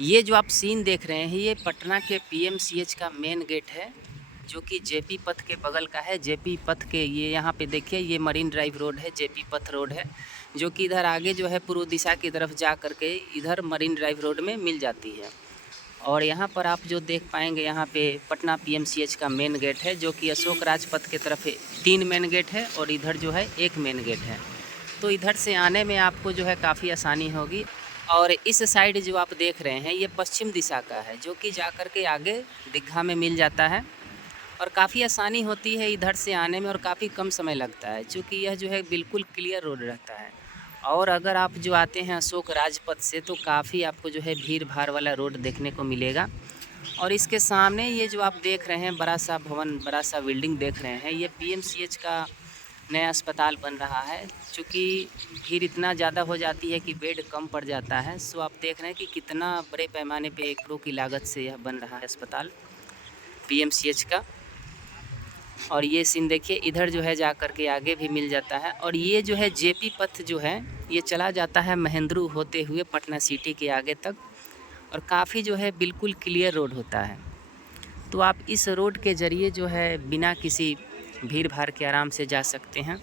ये जो आप सीन देख रहे हैं ये पटना के पीएमसीएच का मेन गेट है, जो कि जेपी पथ के बगल का है। जेपी पथ के ये यहाँ पे देखिए ये मरीन ड्राइव रोड है, जेपी पथ रोड है, जो कि इधर आगे जो है पूर्व दिशा की तरफ जा करके इधर मरीन ड्राइव रोड में मिल जाती है। और यहाँ पर आप जो देख पाएंगे यहाँ पे पटना पीएमसीएच का मेन गेट है, जो कि अशोक राजपथ के तरफ 3 मेन गेट है और इधर जो है 1 मेन गेट है। तो इधर से आने में आपको जो है काफ़ी आसानी होगी। और इस साइड जो आप देख रहे हैं ये पश्चिम दिशा का है, जो कि जा कर के आगे दीघा में मिल जाता है और काफ़ी आसानी होती है इधर से आने में और काफ़ी कम समय लगता है, क्योंकि यह जो है बिल्कुल क्लियर रोड रहता है। और अगर आप जो आते हैं अशोक राजपथ से तो काफ़ी आपको जो है भीड़ भाड़ वाला रोड देखने को मिलेगा। और इसके सामने ये जो आप देख रहे हैं बड़ा सा भवन, बड़ा सा बिल्डिंग देख रहे हैं, ये पीएमसीएच का नया अस्पताल बन रहा है। चूँकि भीड़ इतना ज़्यादा हो जाती है कि बेड कम पड़ जाता है। सो आप देख रहे हैं कि कितना बड़े पैमाने पे एकड़ों की लागत से यह बन रहा है अस्पताल पीएमसीएच का। और ये सीन देखिए, इधर जो है जा कर के आगे भी मिल जाता है। और ये जो है जेपी पथ जो है ये चला जाता है महेंद्रू होते हुए पटना सिटी के आगे तक, और काफ़ी जो है बिल्कुल क्लियर रोड होता है। तो आप इस रोड के ज़रिए जो है बिना किसी भीड़ भाड़ के आराम से जा सकते हैं।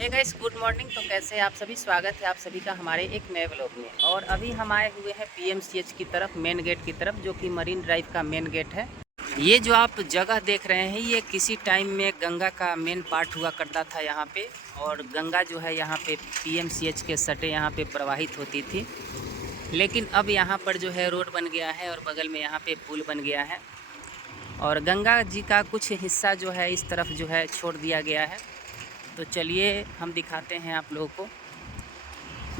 Hey guys, good morning. तो कैसे हैं आप सभी? स्वागत है आप सभी का हमारे एक नए व्लॉग में। और अभी हम आए हुए हैं पीएमसीएच की तरफ, मेन गेट की तरफ, जो कि मरीन ड्राइव का मेन गेट है। ये जो आप जगह देख रहे हैं ये किसी टाइम में गंगा का मेन पार्ट हुआ करता था यहाँ पे, और गंगा जो है यहाँ पे पीएमसीएच के सटे यहाँ पे प्रवाहित होती थी। लेकिन अब यहाँ पर जो है रोड बन गया है और बगल में यहाँ पे पुल बन गया है, और गंगा जी का कुछ हिस्सा जो है इस तरफ जो है छोड़ दिया गया है। तो चलिए हम दिखाते हैं आप लोगों को।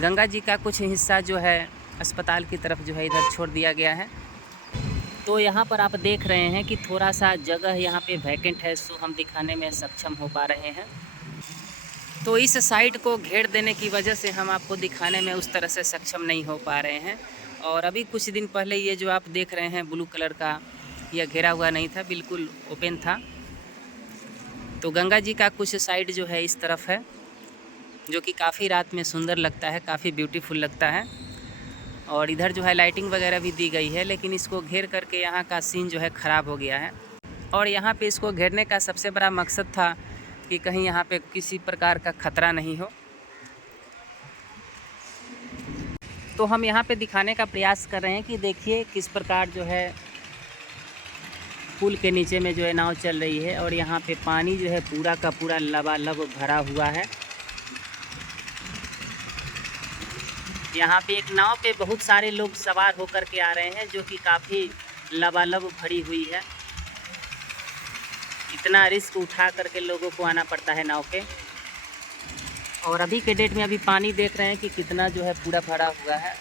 गंगा जी का कुछ हिस्सा जो है अस्पताल की तरफ जो है इधर छोड़ दिया गया है। तो यहाँ पर आप देख रहे हैं कि थोड़ा सा जगह यहाँ पे वैकेंट है, सो हम दिखाने में सक्षम हो पा रहे हैं। तो इस साइड को घेर देने की वजह से हम आपको दिखाने में उस तरह से सक्षम नहीं हो पा रहे हैं। और अभी कुछ दिन पहले ये जो आप देख रहे हैं ब्लू कलर का, यह घेरा हुआ नहीं था, बिल्कुल ओपन था। तो गंगा जी का कुछ साइड जो है इस तरफ है, जो कि काफ़ी रात में सुंदर लगता है, काफ़ी ब्यूटीफुल लगता है। और इधर जो है लाइटिंग वगैरह भी दी गई है, लेकिन इसको घेर करके यहाँ का सीन जो है ख़राब हो गया है। और यहाँ पे इसको घेरने का सबसे बड़ा मकसद था कि कहीं यहाँ पे किसी प्रकार का खतरा नहीं हो। तो हम यहाँ पे दिखाने का प्रयास कर रहे हैं कि देखिए किस प्रकार जो है पुल के नीचे में जो है नाव चल रही है, और यहाँ पे पानी जो है पूरा का पूरा लबालब भरा हुआ है। यहाँ पे एक नाव पे बहुत सारे लोग सवार होकर के आ रहे हैं, जो कि काफ़ी लबालब भरी हुई है। इतना रिस्क उठा करके लोगों को आना पड़ता है नाव पे। और अभी के डेट में अभी पानी देख रहे हैं कि कितना जो है पूरा भरा हुआ है।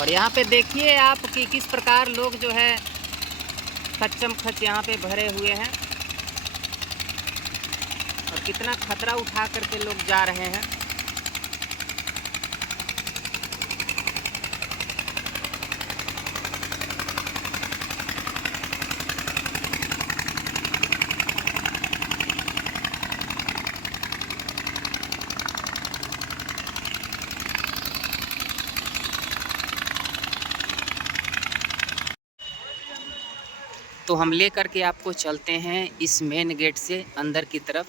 और यहाँ पे देखिए आप कि किस प्रकार लोग जो है खच्चम खच यहाँ पे भरे हुए हैं, और कितना खतरा उठा करके लोग जा रहे हैं। तो हम ले करके आपको चलते हैं इस मेन गेट से अंदर की तरफ,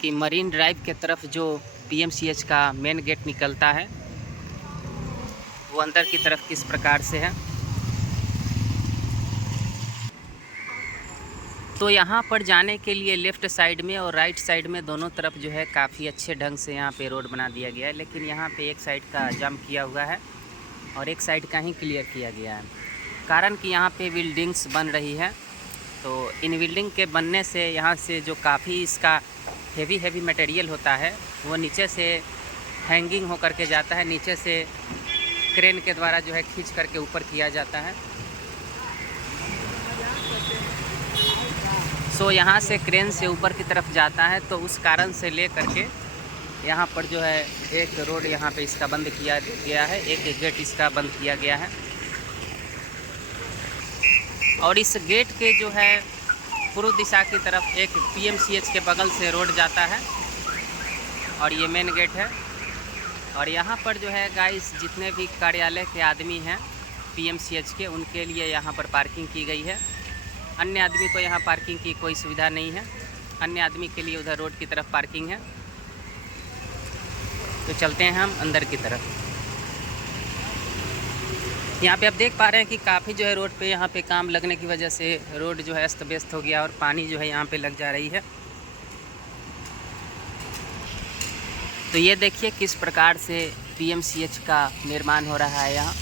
कि मरीन ड्राइव के तरफ जो पीएमसीएच का मेन गेट निकलता है वो अंदर की तरफ किस प्रकार से है। तो यहाँ पर जाने के लिए लेफ़्ट साइड में और राइट साइड में दोनों तरफ जो है काफ़ी अच्छे ढंग से यहाँ पे रोड बना दिया गया है। लेकिन यहाँ पे एक साइड का जाम किया हुआ है और एक साइड का ही क्लियर किया गया है, कारण कि यहाँ पे बिल्डिंग्स बन रही है। तो इन बिल्डिंग के बनने से यहाँ से जो काफ़ी इसका हेवी मटेरियल होता है वो नीचे से हैंगिंग हो करके जाता है, नीचे से क्रेन के द्वारा जो है खींच करके ऊपर किया जाता है। सो यहाँ से क्रेन से ऊपर की तरफ जाता है, तो उस कारण से ले करके यहाँ पर जो है एक रोड यहाँ पे इसका बंद किया गया है, एक गेट इसका बंद किया गया है। और इस गेट के जो है पूर्व दिशा की तरफ एक पीएमसीएच के बगल से रोड जाता है, और ये मेन गेट है। और यहाँ पर जो है गाइस जितने भी कार्यालय के आदमी हैं पीएमसीएच के, उनके लिए यहाँ पर पार्किंग की गई है। अन्य आदमी को यहाँ पार्किंग की कोई सुविधा नहीं है। अन्य आदमी के लिए उधर रोड की तरफ पार्किंग है। तो चलते हैं हम अंदर की तरफ। यहाँ पे आप देख पा रहे हैं कि काफ़ी जो है रोड पे यहाँ पे काम लगने की वजह से रोड जो है अस्त व्यस्त हो गया और पानी जो है यहाँ पे लग जा रही है। तो ये देखिए किस प्रकार से पीएमसीएच का निर्माण हो रहा है यहाँ,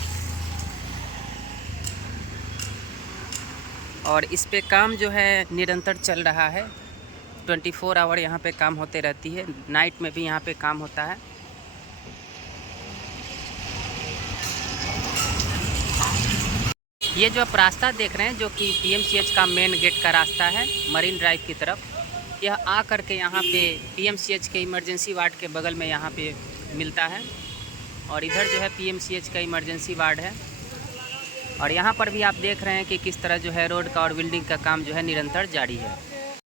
और इस पे काम जो है निरंतर चल रहा है। 24 आवर यहाँ पे काम होते रहती है, नाइट में भी यहाँ पे काम होता है। ये जो आप रास्ता देख रहे हैं जो कि पीएमसीएच का मेन गेट का रास्ता है मरीन ड्राइव की तरफ, यह आ करके यहाँ पे पीएमसीएच के इमरजेंसी वार्ड के बगल में यहाँ पे मिलता है। और इधर जो है पीएमसीएच का इमरजेंसी वार्ड है। और यहाँ पर भी आप देख रहे हैं कि किस तरह जो है रोड का और बिल्डिंग का काम जो है निरंतर जारी है।